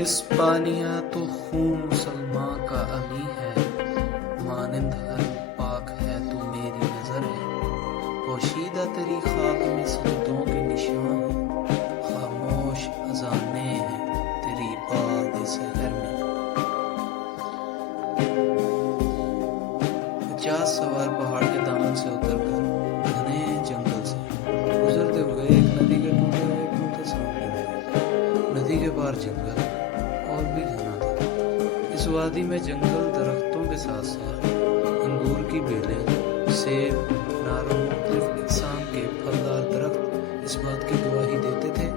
ہسپانیہ تو خون مسلماں کا امی ہے، مانند ہر پاک ہے تو میری نظر ہے، پوشیدہ تیری خاک میں سجدوں کے نشان ہیں، خاموش اذانیں ہیں تیری باد سحر میں۔ 50 سوار پہاڑ کے دامن سے اتر کر گھنے جنگل سے گزرتے ہوئے ایک ندی کے ٹوٹے ہوئے پل کے سامنے گئے۔ ندی کے پار جنگل اور بھی گھنا تھا۔ اس وادی میں جنگل درختوں کے ساتھ ساتھ انگور کی بیلیں، سیب، نارنج، مختلف اقسام کے پھلدار درخت اس بات کی گواہی دیتے تھے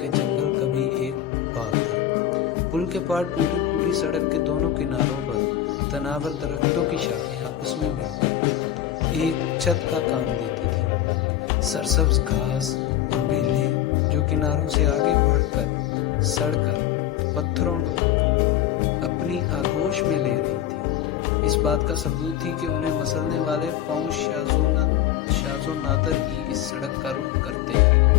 کہ جنگل کبھی ایک باغ تھا۔ پل کے پار ٹوٹی پھوٹی سڑک کے دونوں کناروں پر تناور درختوں کی شاخیں آپس میں مل کر ایک چھت کا کام دیتی تھی۔ سرسبز گھاس اور بیلیں جو کناروں سے آگے بڑھ کر سڑ کر پتھروں کو اپنی آغوش میں لے رہی تھی، اس بات کا ثبوت تھی کہ انہیں مسلنے والے پاؤں شاز و نادر ہی اس سڑک کا رخ کرتے ہیں۔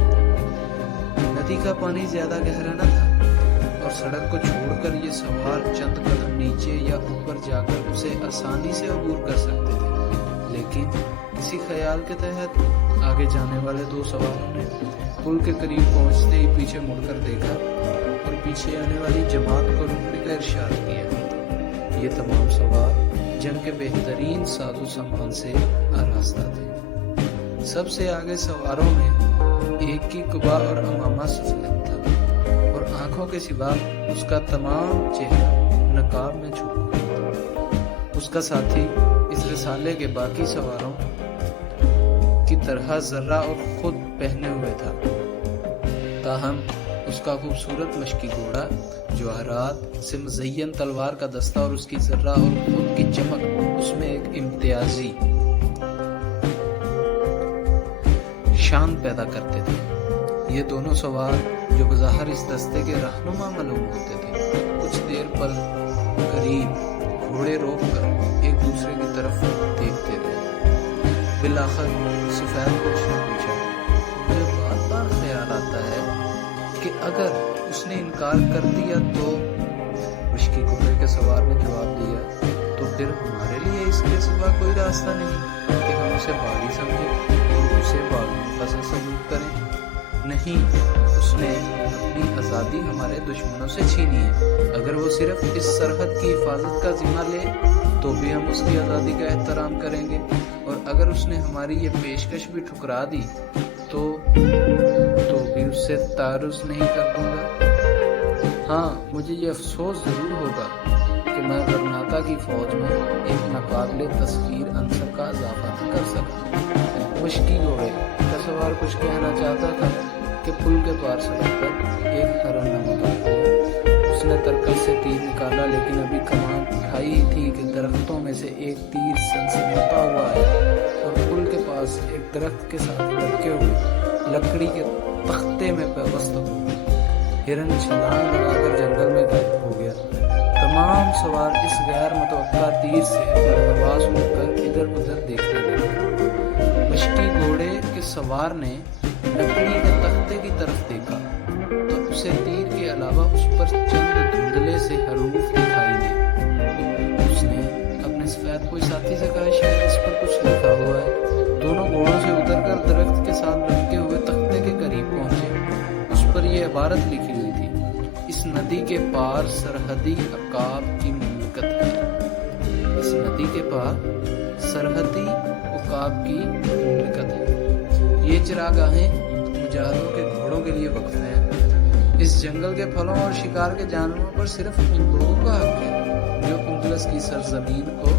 ندی کا پانی زیادہ گہرا نہ تھا اور سڑک کو چھوڑ کر یہ سوار چند قدم نیچے یا اوپر جا کر اسے آسانی سے عبور کر سکتے تھے، لیکن کسی خیال کے تحت آگے جانے والے دو سواروں نے پل کے قریب پہنچتے ہی پیچھے مڑ کر دیکھا اور پیچھے آنے والی جماعت کو رکنے کا ارشاد کیا۔ یہ تمام سوار جنگ کے بہترین ساز و سامان سے آراستہ تھے۔ سب سے آگے سواروں میں ایک کی قبا اور امامہ سفید تھا اور آنکھوں کے سوا اس کا تمام چہرہ نقاب میں چھپا ہوا تھا۔ اس کا ساتھی اس رسالے کے باقی سواروں کی طرح ذرہ اور خود پہنے ہوئے تھا، تاہم اس کا خوبصورت مشکی گھوڑا، جواہرات سے مزین تلوار کا دستہ اور اس کی ذرہ اور خود کی چمک اس میں ایک امتیازی شان پیدا کرتے تھے۔ یہ دونوں سوار جو بظاہر اس دستے کے رہنما معلوم ہوتے تھے، کچھ دیر پل قریب گھوڑے روک کر ایک دوسرے کی طرف دیکھتے رہے۔ بالآخر سفید پوش نے پوچھا، مجھے بار بار خیال آتا ہے کہ اگر اس نے انکار کر دیا تو؟ مشکی گھوڑے کے سوار نے جواب دیا، تو پھر ہمارے لیے اس کے سوا کوئی راستہ نہیں کہ ہم اسے باغی سمجھیں اور اسے باغیوں کا سلوک کریں۔ نہیں، اس نے اپنی آزادی ہمارے دشمنوں سے چھینی ہے۔ اگر وہ صرف اس سرحد کی حفاظت کا ذمہ لے تو بھی ہم اس کی آزادی کا احترام کریں گے، اور اگر اس نے ہماری یہ پیشکش بھی ٹھکرا دی تو بھی اس سے تعرض نہیں کر دوں گا۔ ہاں، مجھے یہ افسوس ضرور ہوگا کہ میں غرناطہ کی فوج میں ایک ناقابل تسخیر عنصر کا اضافہ نہ کر سکا۔ مشکی گھوڑے کا سوار کچھ کہنا چاہتا تھا کہ پل کے پار سڑک پر ایک ہرن نمودار ہوا۔ اس نے ترکش سے تیر نکالا، لیکن ابھی کمان اٹھائی ہی تھی کہ درختوں میں سے ایک تیر سنسناتا ہوا آیا اور پل کے پاس ایک درخت کے ساتھ لٹکے ہوئے لکڑی کے تختے میں پیوست ہو۔ ہرن چھلانگ لگا کر جنگل میں غائب ہو گیا۔ تمام سوار اس غیر متوقع تیر سے پرواز ہو کر ادھر ادھر دیکھنے لگے۔ مشکی گھوڑے کے سوار نے لکڑی کے تختے کی طرف دیکھا تو اسے تیر کے علاوہ اس پر چند دھندلے سے حروف دکھائی دے۔ اس نے اپنے سفید کوئی ساتھی سے کہا، شاید اس پر کچھ لکھا ہوا ہے۔ دونوں گھوڑوں سے اتر کر درخت کے ساتھ لٹکے ہوئے تختے کے قریب پہنچے۔ اس پر یہ عبارت لکھی ہوئی تھی، اس ندی کے پار سرحدی عقاب کی مملکت ہے۔ اس ندی کے پار سرحدی عقاب کی مملکت ہے۔ یہ چراگاہیں مجاہدوں کے گھوڑوں کے لیے وقف ہیں۔ اس جنگل کے پھلوں اور شکار کے جانوروں پر صرف ان لوگوں کا حق ہے جو اندلس کی سرزمین کو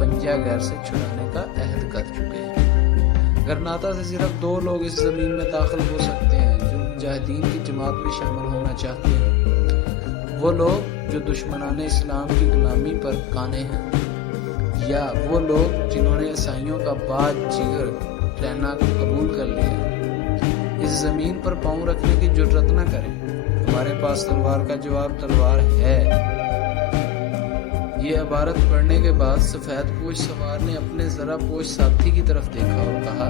پنجہ غیر سے چھڑانے کا عہد کر چکے ہیں۔ غرناطہ سے صرف 2 لوگ اس زمین میں داخل ہو سکتے ہیں جو مجاہدین کی جماعت میں شامل ہونا چاہتے ہیں۔ وہ لوگ جو دشمنان اسلام کی غلامی پر قانے ہیں، یا وہ لوگ جنہوں نے عیسائیوں کا باد جگر رہنا قبول کر لیا۔ اس زمین پر پاؤں رکھنے کی جرأت نہ کریں۔ ہمارے پاس تلوار کا جواب تلوار ہے۔ یہ عبارت پڑھنے کے بعد سفید پوش سوار نے اپنے ذرا پوش ساتھی کی طرف دیکھا اور کہا،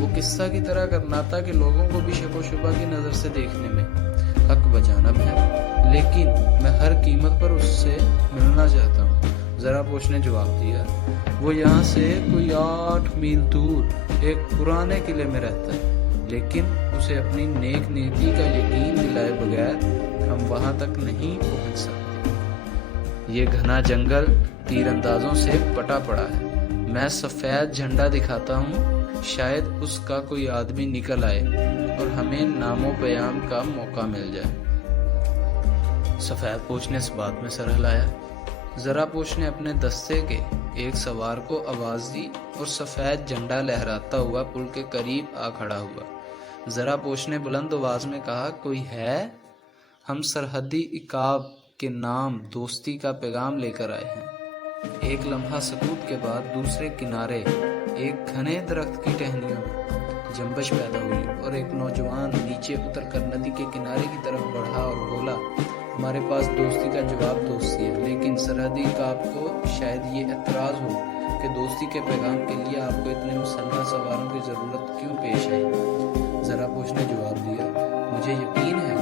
وہ قصہ کی طرح غرناطہ کے لوگوں کو بھی شک و شبہ کی نظر سے دیکھنے میں حق بجانب ہے، لیکن میں ہر قیمت پر اس سے ملنا چاہتا ہوں۔ زراپوش نے جواب دیا، وہ یہاں سے کوئی 8 میل دور ایک پرانے قلعے میں رہتا ہے، لیکن اسے اپنی نیک نیتی کا یقین دلائے بغیر ہم وہاں تک نہیں پہنچ سکتے۔ یہ گھنا جنگل تیر اندازوں سے پٹا پڑا ہے۔ میں سفید جھنڈا دکھاتا ہوں، شاید اس کا کوئی آدمی نکل آئے اور ہمیں نام و پیام کا موقع مل جائے۔ سفید پوش نے اس بات میں سر ہلایا۔ زراپوش نے اپنے دستے کے ایک سوار کو آواز دی اور سفید جھنڈا لہراتا ہوا پل کے قریب آ کھڑا ہوا۔ زراپوش نے بلند آواز میں کہا، کوئی ہے؟ ہم سرحدی عقاب کے نام دوستی کا پیغام لے کر آئے ہیں۔ ایک لمحہ سکوت کے بعد دوسرے کنارے ایک گھنے درخت کی ٹہنیوں میں جنبش پیدا ہوئی اور ایک نوجوان نیچے اتر کر ندی کے کنارے کی طرف بڑھا اور بولا، ہمارے پاس دوستی کا جواب دوستی ہے، لیکن سرحدی عقاب کو شاید یہ اعتراض ہو کہ دوستی کے پیغام کے لیے آپ کو اتنے مسلح سواروں کی ضرورت کیوں پیش آئی؟ زراپوش نے جواب دیا، مجھے یقین ہے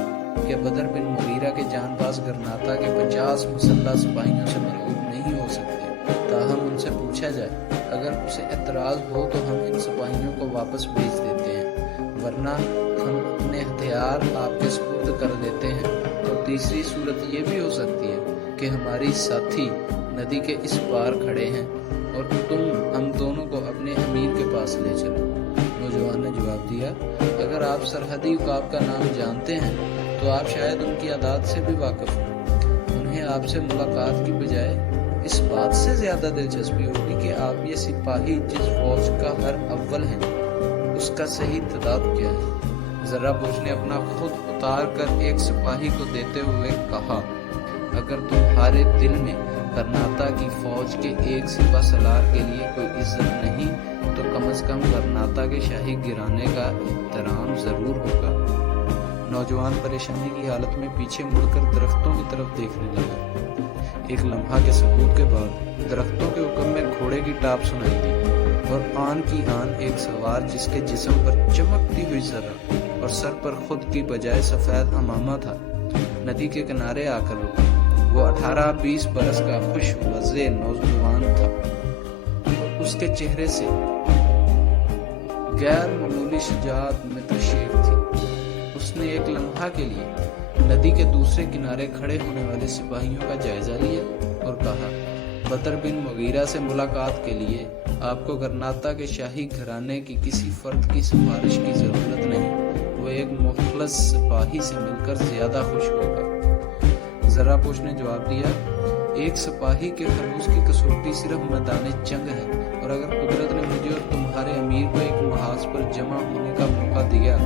کہ بدر بن مغیرہ کے جان باز گرناطہ کے 50 مسلح سپاہیوں سے مرعوب نہیں ہو سکتے، تاہم ان سے پوچھا جائے، اگر اسے اعتراض ہو تو ہم ان سپاہیوں کو واپس بھیج دیتے ہیں، ورنہ ہم اپنے ہتھیار آپ کے سپرد کر دیتے ہیں۔ اور تیسری صورت یہ بھی ہو سکتی ہے کہ ہماری ساتھی ندی کے اس پار کھڑے ہیں اور تم ہم دونوں کو اپنے امیر کے پاس لے چلو۔ نوجوان نے جواب دیا، اگر آپ سرحدی عقاب کا نام جانتے ہیں تو آپ شاید ان کی عادات سے بھی واقف ہوں۔ انہیں آپ سے ملاقات کی بجائے اس بات سے زیادہ دلچسپی ہوگی کہ آپ یہ سپاہی جس فوج کا ہر اول ہیں اس کا صحیح تعداد کیا ہے۔ زراپوش نے اپنا خود اتار کر ایک سپاہی کو دیتے ہوئے کہا، اگر تمہارے دل میں گرناطہ کی فوج کے ایک سپہ سالار کے لیے کوئی عزت نہیں تو کم از کم گرناطہ کے شاہی گرانے کا احترام ضرور ہوگا۔ نوجوان پریشانی کی حالت میں پیچھے مڑ کر درختوں کی طرف دیکھنے لگا۔ ایک لمحہ کے سکوت کے بعد درختوں کے حکم میں گھوڑے کی ٹاپ سنائی دی اور آن کی آن ایک سوار جس کے جسم پر چمکتی ہوئی ذرہ اور سر پر خود کی بجائے سفید عمامہ تھا، ندی کے کنارے آ کر رکا۔ وہ 18-20 برس کا خوش وضع نوجوان تھا اور اس کے چہرے سے غیر معمولی شجاعت متشیک تھی۔ اس نے ایک لمحہ کے لیے ندی کے دوسرے کنارے کھڑے ہونے والے سپاہیوں کا جائزہ لیا اور کہا، بدر بن مغیرہ سے ملاقات کے لیے آپ کو گرناطہ کے شاہی گھرانے کی کسی فرد کی سفارش کی ضرورت نہیں، وہ ایک مخلص سپاہی سے مل کر زیادہ خوش ہوگا۔ زراپوش نے جواب دیا، ایک سپاہی کے خلوص کی کسوٹی صرف میدان جنگ ہے، اور اگر قدرت نے مجھے اور تمہارے امیر کو ایک محاذ پر جمع ہونے کا موقع دیا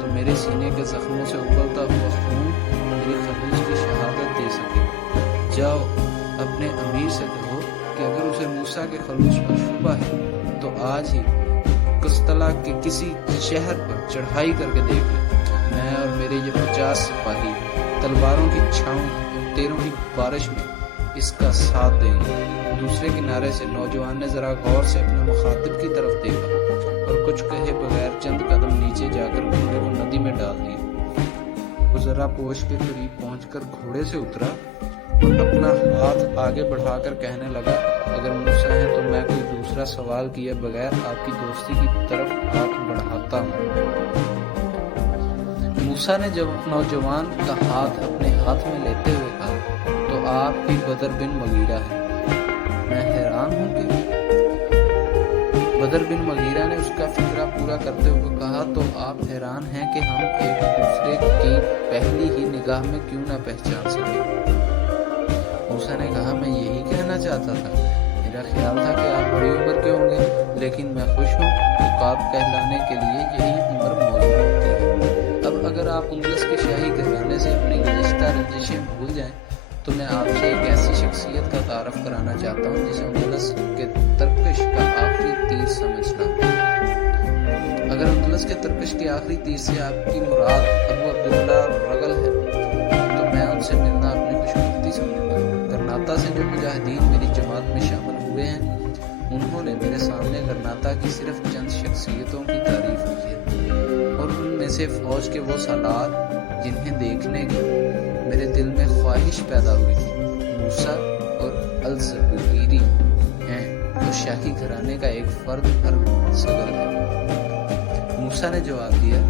تو میرے سینے کے زخموں سے ابلتا ہوا خون میری خلوص کی شہادت دے سکے۔ جاؤ اپنے امیر سے کہو کہ اگر اسے موسیٰ کے خلوص پر شبہ ہے تو آج ہی قسطلہ کے کسی شہر پر چڑھائی کر کے دیکھ لے۔ میں اور میرے یہ 50 سپاہی تلواروں کی چھاؤں اور تیروں کی بارش میں اس کا ساتھ دیں گے۔ دوسرے کنارے سے نوجوان نے ذرا غور سے اپنے مخاطب کی طرف دیکھا اور کچھ کہے بغیر چند قدم نیچے جا کر گھوڑے کو ندی میں ڈال دیا۔ وہ زراپوش کے قریب پہنچ کر گھوڑے سے اترا اور اپنا ہاتھ آگے بڑھا کر کہنے لگا، اگر موسیٰ ہے تو میں کوئی دوسرا سوال کیے بغیر آپ کی دوستی کی طرف ہاتھ بڑھاتا ہوں۔ موسیٰ نے جب نوجوان کا ہاتھ اپنے ہاتھ میں لیتے ہوئے کہا، تو آپ ہی بدر بن مغیرہ ہیں۔ میں حیران ہوں کہ بدر بن مغیرہ نے اس کا فکرہ پورا کرتے ہوئے کہا، تو آپ حیران ہیں کہ ہم ایک دوسرے کی پہلی ہی نگاہ میں کیوں نہ پہچان سکے؟ موسیٰ نے کہا، میں یہی کہنا چاہتا تھا، میرا خیال تھا کہ آپ بڑی عمر کے ہوں گے، لیکن میں خوش ہوں، عقاب کہلانے کے لیے یہی عمر موزوں ہوتی ہے۔ اب اگر آپ اندلس کے شاہی گھرانے سے اپنی گزشتہ رنجشیں بھول جائیں تو میں آپ سے ایک ایسی شخصیت کا تعارف کرانا چاہتا ہوں جسے اندلس کے ترکش کا آخری تیر سمجھنا۔ اگر اندلس کے ترکش کے آخری تیر سے آپ کی مراد ابو عبداللہ رغل ہے تو میں ان سے ملنا اپنی خوشبختی سمجھوں گا۔ گرناطہ سے جو مجاہدین میری جماعت میں شامل ہوئے ہیں انہوں نے میرے سامنے گرناطہ کی صرف چند شخصیتوں کی تعریف کی ہے، اور ان میں سے فوج کے وہ سالار جنہیں دیکھنے کی میرے دل میں خواہش پیدا ہوئی تھی۔ موسیٰ اور الزغیری ہیں تو شاہی گھرانے کا ایک فرد ارزغل ہے۔ موسیٰ نے جواب دیا،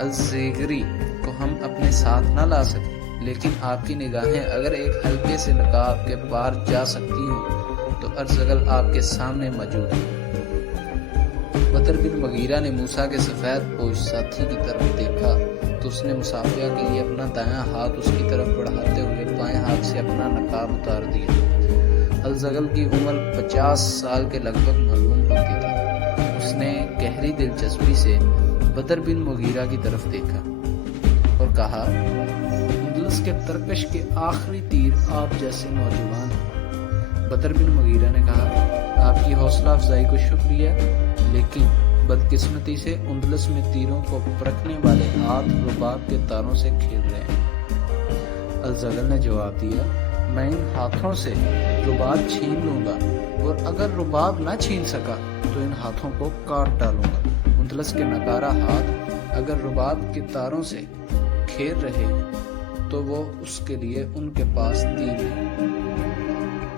الزغیری کو ہم اپنے ساتھ نہ لا سکے، لیکن آپ کی نگاہیں اگر ایک ہلکے سے نقاب کے پار جا سکتی ہوں تو ارزغل آپ کے سامنے موجود ہے۔ بدر بن مغیرہ نے موسیٰ کے سفید پوش ساتھی کی طرف دیکھا تو اس نے مصافحہ کے لیے اپنا دایاں ہاتھ اس کی طرف بڑھاتے ہوئے بائیں ہاتھ سے اپنا نقاب اتار دیا۔ الزغل کی عمر 50 سال کے لگ بھگ معلوم ہوتی تھی۔ اس نے گہری دلچسپی سے بدر بن مغیرہ کی طرف دیکھا اور کہا، اندلس کے ترکش کے آخری تیر آپ جیسے نوجوان ہیں۔ بدر بن مغیرہ نے کہا، آپ کی حوصلہ افزائی کو شکریہ، لیکن بدقسمتی سے اندلس میں تیروں کو پرکھنے والے ہاتھ رباب کے تاروں سے کھیل رہے ہیں۔ الزغل نے جواب دیا، میں ان ہاتھوں سے رباب چھین لوں گا، اور اگر رباب نہ چھین سکا تو ان ہاتھوں کو کاٹ ڈالوں گا۔ اندلس کے نکارہ ہاتھ اگر رباب کے تاروں سے کھیل رہے ہیں تو وہ اس کے لیے ان کے پاس تیر ہے۔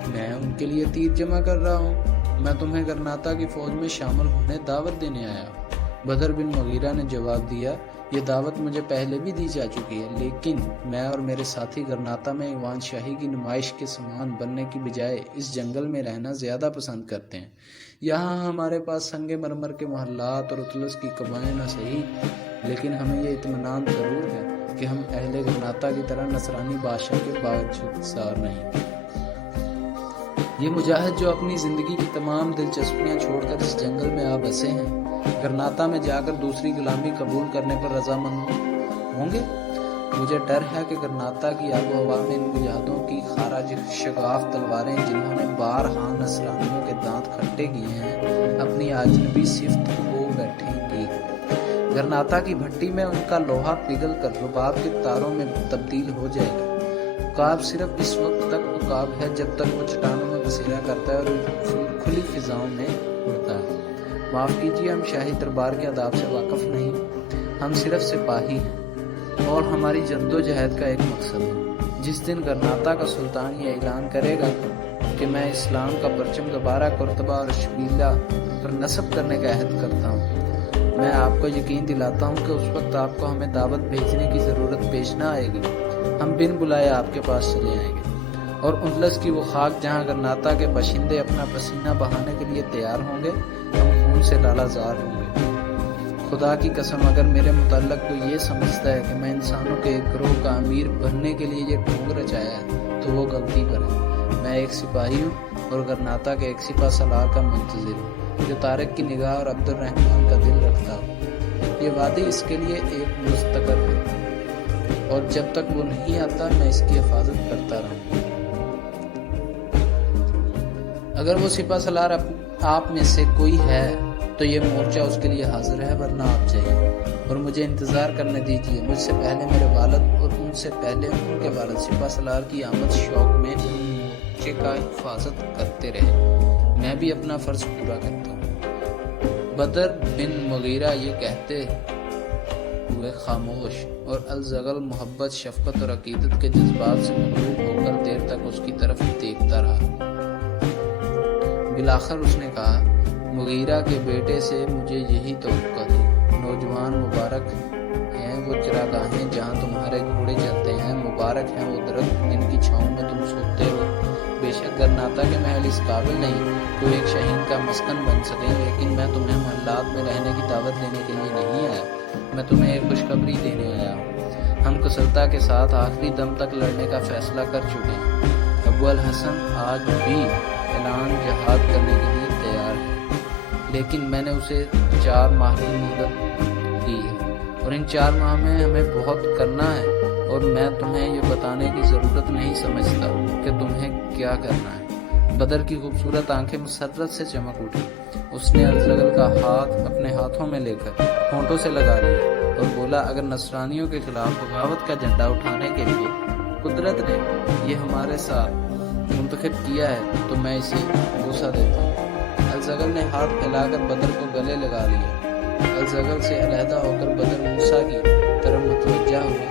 میں ان کے لیے تیر جمع کر رہا ہوں۔ میں تمہیں گرناطہ کی فوج میں شامل ہونے دعوت دینے آیا ہوں۔ بدر بن مغیرہ نے جواب دیا، یہ دعوت مجھے پہلے بھی دی جا چکی ہے، لیکن میں اور میرے ساتھی گرناطہ میں ایوان شاہی کی نمائش کے سامان بننے کی بجائے اس جنگل میں رہنا زیادہ پسند کرتے ہیں۔ یہاں ہمارے پاس سنگ مرمر کے محلات اور اطلس کی قبائیں نہ صحیح، لیکن ہمیں یہ اطمینان ضرور ہے کہ ہم اہل گرناطہ کی طرح نصرانی بادشاہ کے باوجود نہیں۔ یہ مجاہد جو اپنی زندگی کی تمام دلچسپیاں چھوڑ کر اس جنگل میں آ بسے ہیں، گرناطہ میں جا کر دوسری غلامی قبول کرنے پر رضامند ہوں گے؟ مجھے ڈر ہے کہ گرناطہ کی آب و ہوا میں ان مجاہدوں کی خارج شگاف تلواریں، جنہوں نے بارہا نصرانیوں کے دانت کھٹے کیے ہیں، اپنی اجنبی صفت کھو بیٹھیں گی۔ گرناطہ کی بھٹی میں ان کا لوہا پگھل کر رباب کے تاروں میں تبدیل ہو جائے گا۔ عقاب صرف اس وقت تک عقاب ہے جب تک وہ چٹانوں میں بسیرا کرتا ہے اور کھلی فضاؤں میں اڑتا ہے۔ معاف کیجیے، ہم شاہی دربار کے آداب سے واقف نہیں، ہم صرف سپاہی ہیں، اور ہماری جد و جہد کا ایک مقصد ہے۔ جس دن گرناطہ کا سلطان یہ اعلان کرے گا کہ میں اسلام کا پرچم دوبارہ کرتبہ اور شبیلہ پر نصب کرنے کا عہد کرتا ہوں، میں آپ کو یقین دلاتا ہوں کہ اس وقت آپ کو ہمیں دعوت بھیجنے کی ضرورت پیش نہ آئے گی، ہم بن بلائے آپ کے پاس چلے آئیں گے، اور اندلس کی وہ خاک جہاں گرناطہ کے باشندے اپنا پسینہ بہانے کے لیے تیار ہوں گے، ہم خون سے لالا زار ہوں گے۔ خدا کی قسم، اگر میرے متعلق کوئی یہ سمجھتا ہے کہ میں انسانوں کے ایک گروہ کا امیر بننے کے لیے یہ ڈھونگ رچایا ہے تو وہ غلطی پر ہے۔ میں ایک سپاہی ہوں اور گرناطہ کے ایک سپہ سالار کا منتظر ہوں، جو طارق کی نگاہ اور عبد الرحمن کا دل رکھتا ہوں۔ یہ وادی اس کے لیے ایک مستقر ہے، اور جب تک وہ نہیں آتا میں اس کی حفاظت کرتا رہوں۔ اگر وہ سپہ سالار آپ میں سے کوئی ہے تو یہ مورچہ اس کے لیے حاضر ہے، ورنہ آپ جائیے اور مجھے انتظار کرنے دیجیے۔ مجھ سے پہلے میرے والد اور ان سے پہلے ان کے والد سپہ سالار کی آمد شوق میں مورچے کا حفاظت کرتے رہے، میں بھی اپنا فرض پورا کرتا ہوں۔ بدر بن مغیرہ یہ کہتے ہوئے خاموش، اور الزغل محبت، شفقت اور عقیدت کے جذبات سے مغلوب ہو کر دیر تک اس کی طرف دیکھتا رہا۔ بالآخر اس نے کہا، مغیرہ کے بیٹے سے مجھے یہی توقع تھی۔ نوجوان مبارک ہیں وہ چراگاہیں جہاں تمہارے گھوڑے چلتے ہیں، مبارک ہیں وہ درخت جن کی چھاؤں میں تم سوتے ہو۔ بے شک گرناطہ کے محل اس قابل نہیں کہ ایک شہین کا مسکن بن سکیں، لیکن میں تمہیں محلات میں رہنے کی دعوت دینے کے لیے نہیں آیا، میں تمہیں ایک خوشخبری دینے آیا ہوں۔ ہم کسلطہ کے ساتھ آخری دم تک لڑنے کا فیصلہ کر چکے ہیں۔ ابو الحسن آج بھی اعلان جہاد کرنے کے لیے تیار ہے، لیکن میں نے اسے 4 ماہ کی مہلت دی ہے، اور ان 4 ماہ میں ہمیں بہت کرنا ہے، اور میں تمہیں یہ بتانے کی ضرورت نہیں سمجھتا کہ تمہیں کیا کرنا ہے۔ بدر کی خوبصورت آنکھیں مسرت سے چمک اٹھی۔ اس نے الزغل کا ہاتھ اپنے ہاتھوں میں لے کر ہونٹوں سے لگا لیا اور بولا، اگر نصرانیوں کے خلاف بغاوت کا جھنڈا اٹھانے کے لیے قدرت نے یہ ہمارے ساتھ منتخب کیا ہے تو میں اسے بوسہ دیتا ہوں۔ الزغل نے ہاتھ پھیلا کر بدر کو گلے لگا لیا۔ الزغل سے علیحدہ ہو کر بدر موسیٰ کی طرف متوجہ ہوا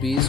20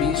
20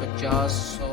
50, 100